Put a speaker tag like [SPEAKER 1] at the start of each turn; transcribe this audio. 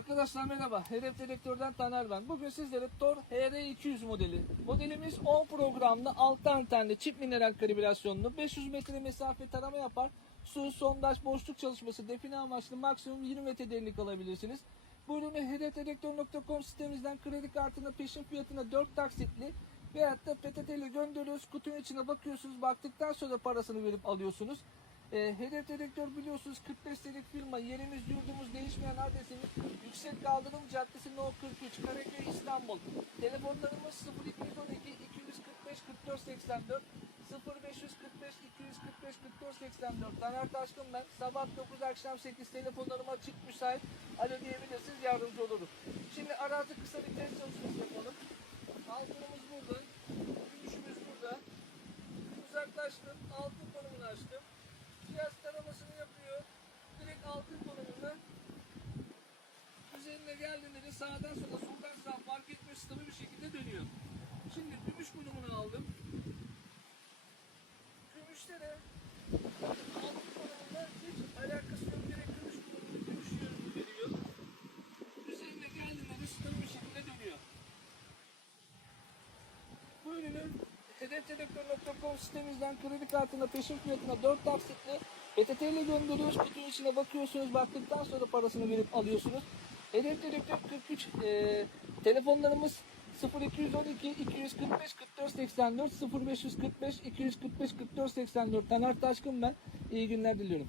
[SPEAKER 1] Arkadaşlar merhaba. Hedef Dedektör'den Taner ben. Bugün sizlere Tor HR200 modeli. Modelimiz 10 programlı 6 antenli çift mineral kalibrasyonlu 500 metre mesafe tarama yapar. Su, sondaj, boşluk çalışması, define amaçlı maksimum 20 metre derinlik alabilirsiniz. Bu ürünü hedefdedektör.com sitemizden kredi kartına peşin fiyatına 4 taksitli veyahut da PTT ile gönderiyoruz. Kutunun içine bakıyorsunuz. Baktıktan sonra parasını verip alıyorsunuz. E, hedef dedektör biliyorsunuz 45 senelik firma. Yerimiz yurdumuz değişmeyen adresimiz Yüksek Kaldırım Caddesi No 43 Karaköy İstanbul. Telefonlarımız 0212 245 44 84 0545 245 44 84 Taner Taşkın ben. Sabah 9 akşam 8 telefonlarım açık müsait. Alo diyebilirsiniz yardımcı olurum. Şimdi arazı kısa bir test çalışması yapalım. Altınımız burada. Gümüşümüz burada. Uzaklaştım. Altın konumunu açtım. Cihaz taramasını yapıyor. Direkt altın konumunda. Üzerine geldiğinde de sağdan sola soldan sağa fark etmiyor stabil bir şekilde dönüyor. Şimdi gümüş konumunu aldım. Gümüşte de altın konumunda hiç alakası yok. Direkt gümüş konumunu gümüş yönünü veriyor. Üzerine geldiğinde de stabil bir şekilde dönüyor. Bu ürünü hedefdedektör.com sitemizden kredi kartına peşin fiyatına 4 taksitli PTT ile gönderiyoruz. Kutunun içine bakıyorsunuz. Baktıktan sonra parasını verip alıyorsunuz. Hedef Dedektör 43 e, telefonlarımız 0212 245 44 84 0545 245 44 84 Taner Taşkın ben. İyi günler diliyorum.